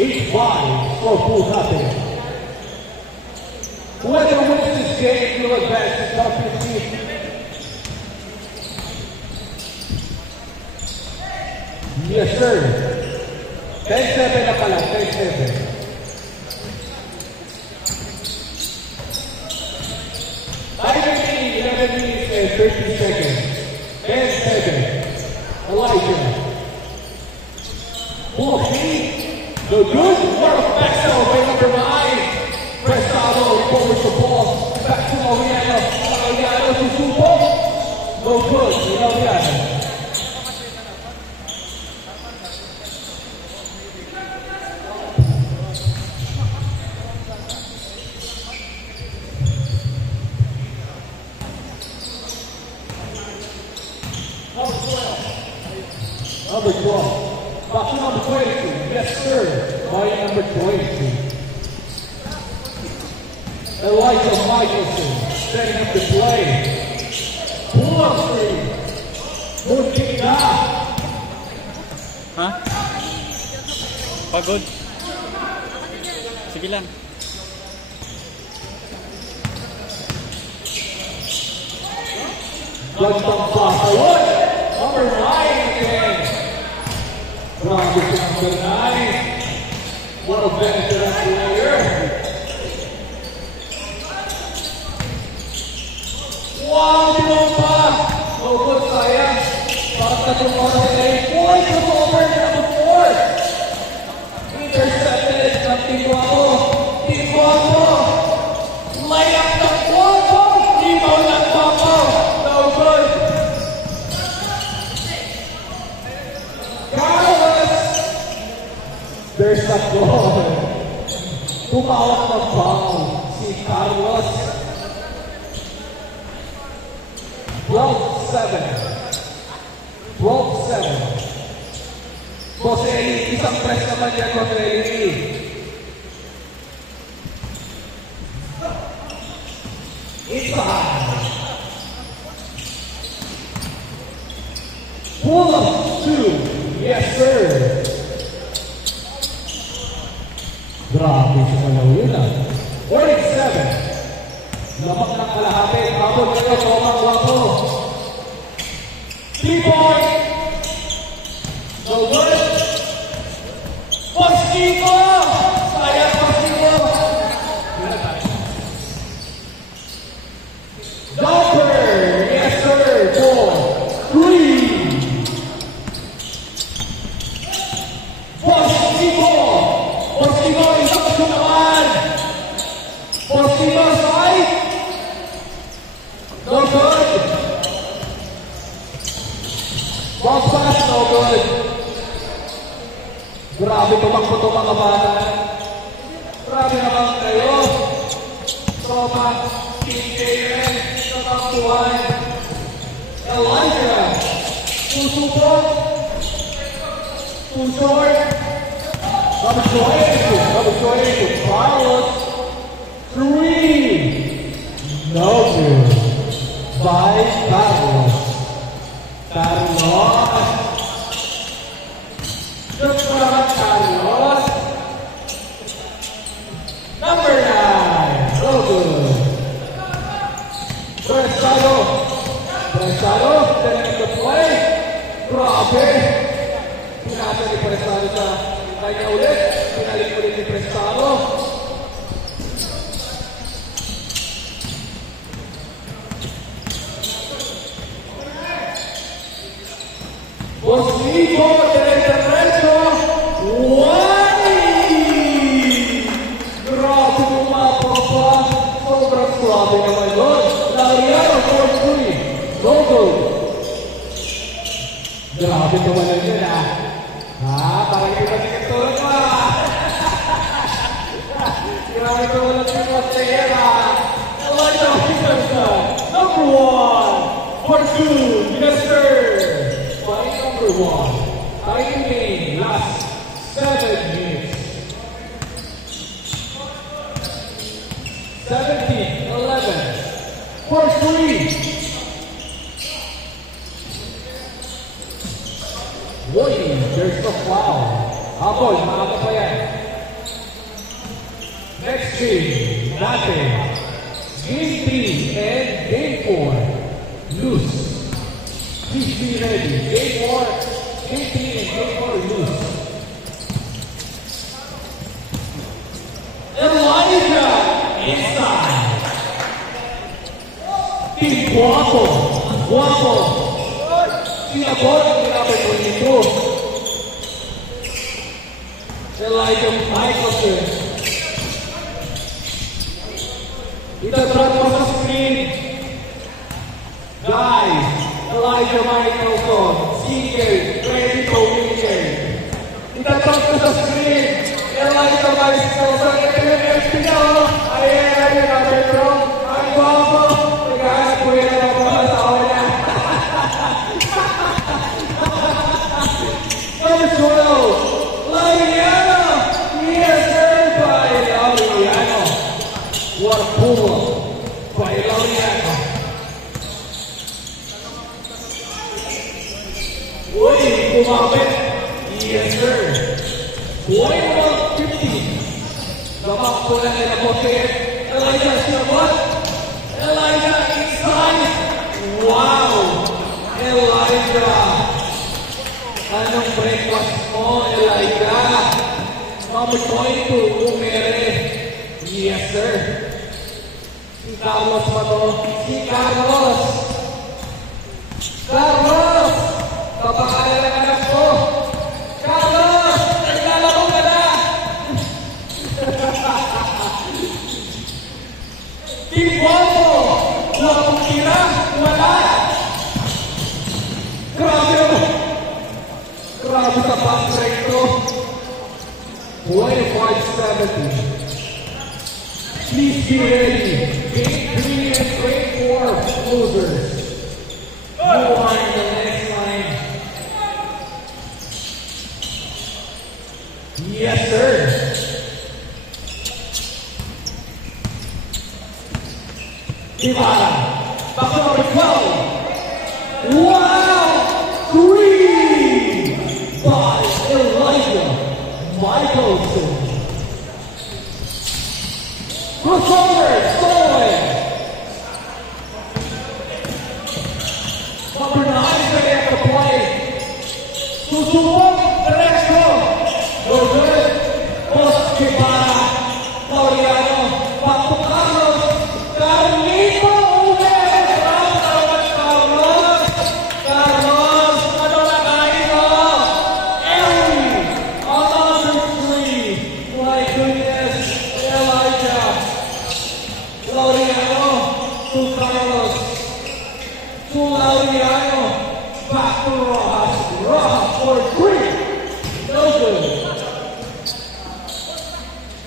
8-5 for full nothing. Whoever wins this game will advance to top 15. Yes, sir. 10-7 na pala, 10-7. Time remaining 11 minutes and 30 seconds. 10-7. Elijah. Bullshit. The good work of Maxwell by number 9. Prestado forwards the ball. Back to Mariano. Mariano to Supo. No good. Mariano. Number 12. Back to number 22. Yes, sir. By number 22. Elijah Michelson setting up the play. Pull-up three. Moving down. Hah? Pagod? Sige lang. Gantong Pasawad. Number 9 again. Grabe si number 9. What a veteran player. Wow, Dilomba! No good, sayang. Parang natulungan sa 8 points. Over number 4. Intercepted ng Tibuano. Tibuano. Line up ng Tibuano. Ibaw ng Papa. No good. Carlos. There's a goal. Tumawak ng foul si Carlos. 12-7. 12-7. Boselli, isang press naman yan, Boselli. Inside. Pull up 2. Yes, sir. Grabe siya malawin ah. 47. Lamak ng kalahati. Habol kayo, Tomang Wapo. 3-point. No good. Pastico! Sayang Pastico! Jumper! Yes, sir. 4-3. Pastico! Pastico, isang ko naman! Pastico, side! No good. Bounce pass, no good. Grabe tumakbo ito mga bata. Grabe naman kayo. Toma, KKN, Tataktuan. Elijah. Pusupot. Pusort. Number 22. Carlos. 3. No good. By Carlos. Carlos. Just for Carlos. Number 9. No good. Prestado. Setting up the play. Grabe. Pinasa ni Prestado sa kanya ulit. Pinalik ulit ni Prestado. Bosnico, diretso. Grabe umapang pa. Sobrang grabe naman yun. Nariano, 4-3. No good. Grabe tumalan yun ah. Parang iba din ang tulad mo ah. Grabe tumalan yun mo sa era. Elijah Hickerson, number 1. For 2, yes sir. By number 1. Time game, last 7 minutes. 17-11. For 3. Boy, there's no foul. Habol, maaga pa yan. Next game, Date. Game 3 and Game 4. Loose. Please be ready. Game 4, Game 3 and Game 4 loose. Elijah inside. Team Guapo. Guapo. Tinabot ang number 22. Elijah Michelson. Itatrap mo sa screen. Guys, Elijah Michelson. CK, ready to win. Itatrap mo sa screen. Elijah Michelson. Ito yung FP niya. Ayan, number 2. Ang guapo. Naghahanap ko yun ang mga tao niya. Number 12, Laureano. Yes, sir, by Laureano. What a pull by Laureano. Uy, kumapit. Yes, sir. Point about 50. Gamak po na nila po kayo. Elijah, sinabot. Elijah inside. Wow. Elijah. Anong breakfast mo, Elijah? Number 22, umere. Yes, sir. Si Carlos ba to? Si Carlos! Carlos! Kapakalan ang anak ko! Carlos! Naglalaro ka na! Team Bobo! Wala kong tira! Wala! Grabe mo! Grabe sa back-break ko. 25-70. Please be ready. Game 3 and Game 4 losers. You are in the next line. Yes, sir. Ibarra. Back to number 12. Wow! 3 by Elijah Michelson. Crossover, stolen. Number 9 is ready at the play. Susubok, Derecho. No good. Post Ibarra. Laureano. Back to Carlos. Carlito. Carlos. Carlos. Ano na kayo? Ellie. Another 3. My goodness. Elijah. Laureano. To Carlos. To Laureano. Back to Rojas. Rojas for 3. No good.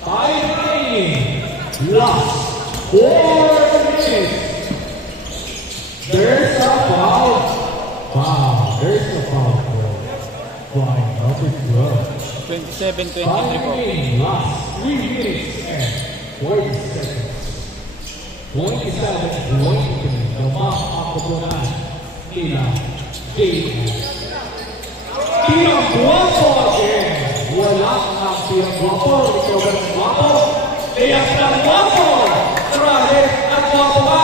5 remaining. Last 4 minutes. There's a foul. Wow, there's a foul. By number 12. 27-23 5 po. remaining. Last 3 minutes and 40 seconds. 27-23. Gamak ang kabunan. Tina J. Tina Guapo again. Wala ang Tina Guapo. Recover ng Guapo. Tiyak ng Guapo. Grabe ang Guapo ka.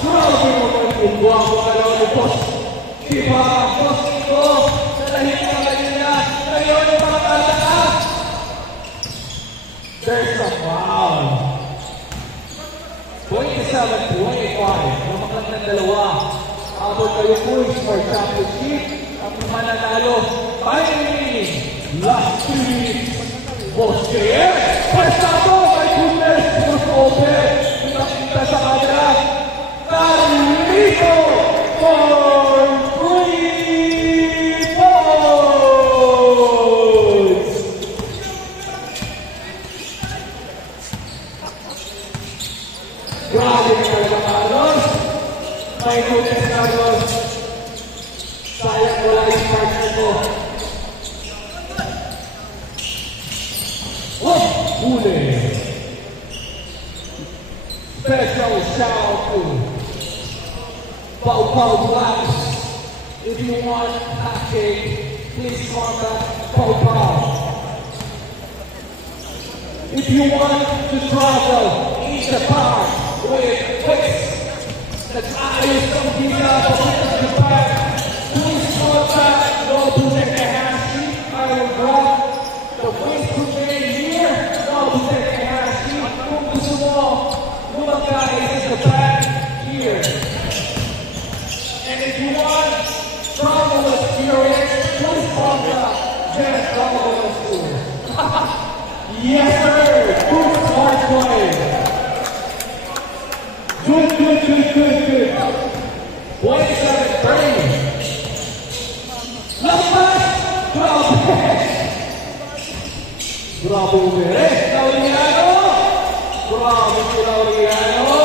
Grabe naman yung Guapo ka lang ni Boss. Diba ang Boss ito? Nalahin ka kanina. Ngayon yung mga kalakas. There's a foul. 27-25. Namaklat ng dalawa. Abot kayo points for championship. Ang mananalo. 5 remaining. Last 3 minutes. Boss JR. Pasado. My goodness. Boss open. Nakita sa kanya. Carlito for 3 points. Grabe ka talaga, Carlos. My goodness, Carlos. Sayang wala yung partner ko. Oh, huli. Special shout out to Pau Pau Blacks. If you want package, please contact Pau Pau. If you want to travel in Japan with quick nag-ayos ng visa papunta sa Japan, please contact Nobu Takahashi. I will drop the Facebook name here, Nobu Takahashi. Kung gusto mo lumagay sa Japan, here. And if you want travel experience, please contact Jet Travel Tour. Yes, sir. Good smart play. Good. 27-30. Lampas. Bravo, Uberes. Laureano. Bravo, Laureano.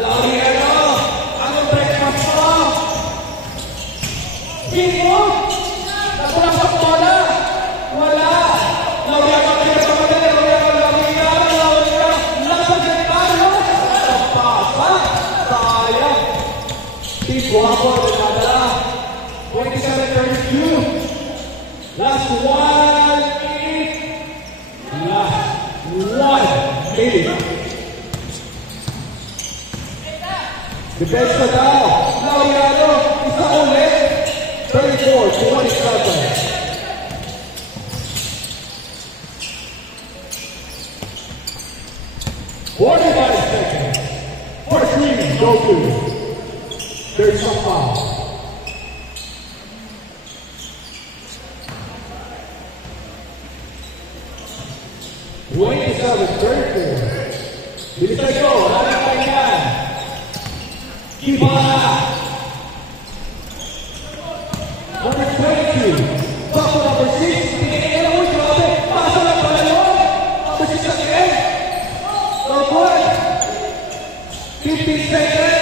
Laureano. Anong breakfast mo? Bingo. Nakurasok mo na. Wala. Laureano. Guapo de Madara, 27-32. Last 1 minute. Defense na daw. Laureano, isa ulit. 34-27. 45 seconds. First reading, go to. There's some foul. Wayne is out of 34. Bilisan ko, hanap pa yan. Kibala. Number 22. Buckle number 6. Pinigyan mo, grabe. Pasa lang pala yun. Number 6 again. No good. 15 seconds.